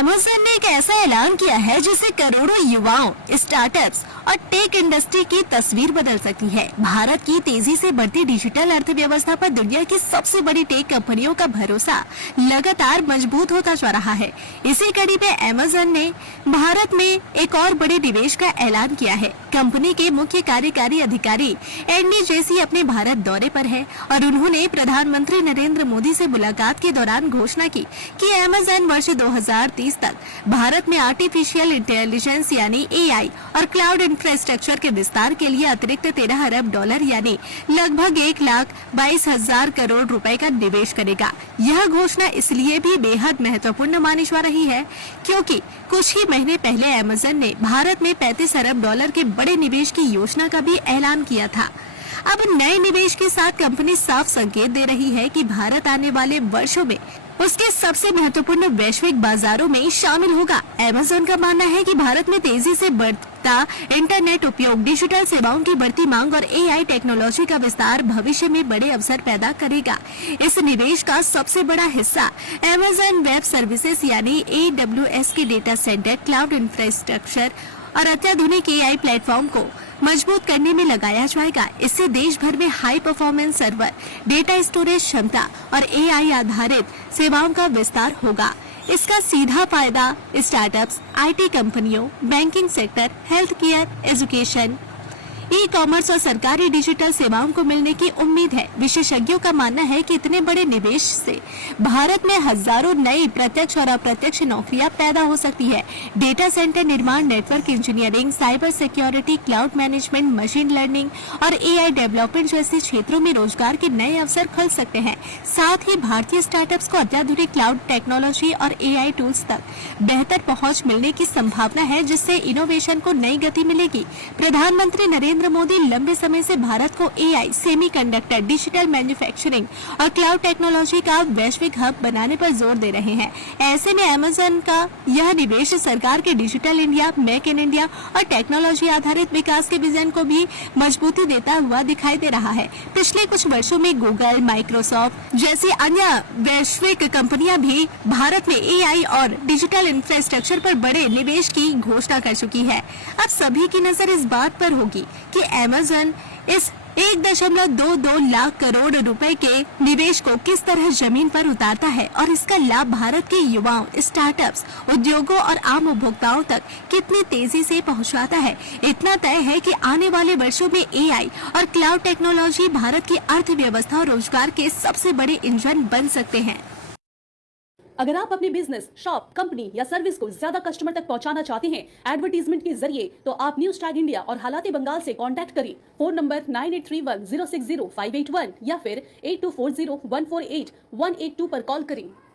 Amazon ने एक ऐसा ऐलान किया है जिससे करोड़ों युवाओं, स्टार्टअप्स और टेक इंडस्ट्री की तस्वीर बदल सकती है। भारत की तेजी से बढ़ती डिजिटल अर्थव्यवस्था पर दुनिया की सबसे बड़ी टेक कंपनियों का भरोसा लगातार मजबूत होता जा रहा है। इसी कड़ी में अमेज़न ने भारत में एक और बड़े निवेश का ऐलान किया है। कंपनी के मुख्य कार्यकारी अधिकारी एंडी जेसी अपने भारत दौरे पर है और उन्होंने प्रधानमंत्री नरेंद्र मोदी से मुलाकात के दौरान घोषणा की कि अमेज़न वर्ष 2030 तक भारत में आर्टिफिशियल इंटेलिजेंस यानी एआई और क्लाउड इंफ्रास्ट्रक्चर के विस्तार के लिए अतिरिक्त 13 अरब डॉलर यानी लगभग 1,22,000 करोड़ रुपए का निवेश करेगा। यह घोषणा इसलिए भी बेहद महत्वपूर्ण मानी जा रही है क्योंकि कुछ ही महीने पहले अमेज़न ने भारत में 35 अरब डॉलर के बड़े निवेश की योजना का भी ऐलान किया था। अब नए निवेश के साथ कंपनी साफ संकेत दे रही है कि भारत आने वाले वर्षों में उसके सबसे महत्वपूर्ण वैश्विक बाजारों में शामिल होगा। अमेज़न का मानना है कि भारत में तेजी से बढ़ता इंटरनेट उपयोग, डिजिटल सेवाओं की बढ़ती मांग और एआई टेक्नोलॉजी का विस्तार भविष्य में बड़े अवसर पैदा करेगा। इस निवेश का सबसे बड़ा हिस्सा अमेज़न वेब सर्विसेज यानी AWS के डेटा सेंटर, क्लाउड इंफ्रास्ट्रक्चर और अत्याधुनिक एआई प्लेटफॉर्म को मजबूत करने में लगाया जाएगा। इससे देश भर में high performance server, data storage क्षमता और एआई आधारित सेवाओं का विस्तार होगा। इसका सीधा फायदा स्टार्टअप्स, आईटी कंपनियों, banking sector, health care, education, e commerce और सरकारी डिजिटल सेवाओं को मिलने की उम्मीद है। विशेषज्ञों का मानना है कि इतने बड़े निवेश से भारत में हजारों नई प्रत्यक्ष और अप्रत्यक्ष नौकरियां पैदा हो सकती है। डेटा सेंटर निर्माण, network engineering, cyber security, cloud management, machine learning और एआई डेवलपमेंट जैसे क्षेत्रों में रोजगार के नए अवसर खुल सकते हैं। साथ ही भारतीय स्टार्टअप्स को अत्याधुनिक क्लाउड टेक्नोलॉजी और एआई टूल्स तक बेहतर पहुँच मिलने की संभावना है, जिससे इनोवेशन को नई गति मिलेगी। प्रधानमंत्री नरेंद्र मोदी लंबे समय से भारत को एआई, सेमीकंडक्टर, डिजिटल मैन्युफैक्चरिंग और क्लाउड टेक्नोलॉजी का वैश्विक हब बनाने पर जोर दे रहे हैं। ऐसे में अमेज़न का यह निवेश सरकार के digital India, make in India और टेक्नोलॉजी आधारित विकास के विजन को भी मजबूती देता हुआ दिखाई दे रहा है। पिछले कुछ वर्षों में गूगल, माइक्रोसॉफ्ट जैसी अन्य वैश्विक कंपनियां भी भारत में एआई और डिजिटल इंफ्रास्ट्रक्चर पर बड़े निवेश की घोषणा कर चुकी है। अब सभी की नजर इस बात पर होगी कि अमेज़न इस 1.22 लाख करोड़ रुपए के निवेश को किस तरह जमीन पर उतारता है और इसका लाभ भारत के युवाओं, स्टार्टअप्स, उद्योगों और आम उपभोक्ताओं तक कितनी तेजी से पहुंचाता है। इतना तय है कि आने वाले वर्षों में एआई और क्लाउड टेक्नोलॉजी भारत की अर्थव्यवस्था और रोजगार के सबसे बड़े इंजन बन सकते हैं। अगर आप अपने बिजनेस, शॉप, कंपनी या सर्विस को ज्यादा कस्टमर तक पहुंचाना चाहते हैं एडवर्टीजमेंट के जरिए, तो आप न्यूज टैग इंडिया और हालाते बंगाल से कांटेक्ट करें। फोन नंबर 9831060581 या फिर 8240148182 पर कॉल करें।